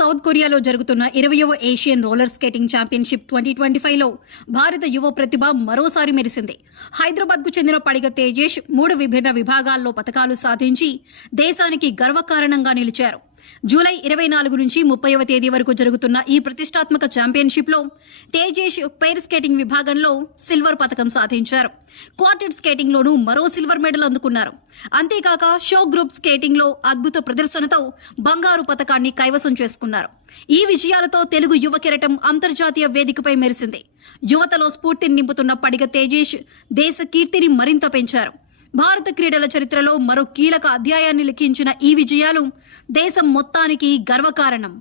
South కొరియాలో జరుగుతున్న 20వ Asian roller skating championship 2025లో భారత యువ ప్రతిభ మరోసారి మెరిసింది. హైదరాబాద్కు చెందిన పడిగ తేజేష్ 3 విభిన్న విభాగాల్లో పతకాలు సాధించి దేశానికి గర్వకారణంగా నిలిచారు. జూలై 24 నుంచి 30వ తేదీ వరకు జరుగుతున్న ఈ ప్రతిష్టాత్మక ఛాంపియన్షిప్లో తేజేష్ పెయిర్ స్కేటింగ్ విభాగంలో సిల్వర్ పతకం సాధించారు. క్వార్టెడ్ స్కేటింగ్లోనూ మరో సిల్వర్ మెడల్ అందుకున్నారు. అంతేకాక షో గ్రూప్ స్కేటింగ్లో అద్భుత ప్రదర్శనతో బంగారు పతకాన్ని కైవసం చేసుకున్నారు. ఈ విజయాలతో తెలుగు యువ కెరటం అంతర్జాతీయ వేదికపై మెరిసింది. యువతలో స్ఫూర్తిని నింపుతున్న పడిగ తేజేష్ దేశ కీర్తిని మరింత పెంచారు. భారత క్రీడల చరిత్రలో మరో కీలక అధ్యాయాన్ని లిఖించిన ఈ విజయాలు దేశం మొత్తానికి గర్వకారణం.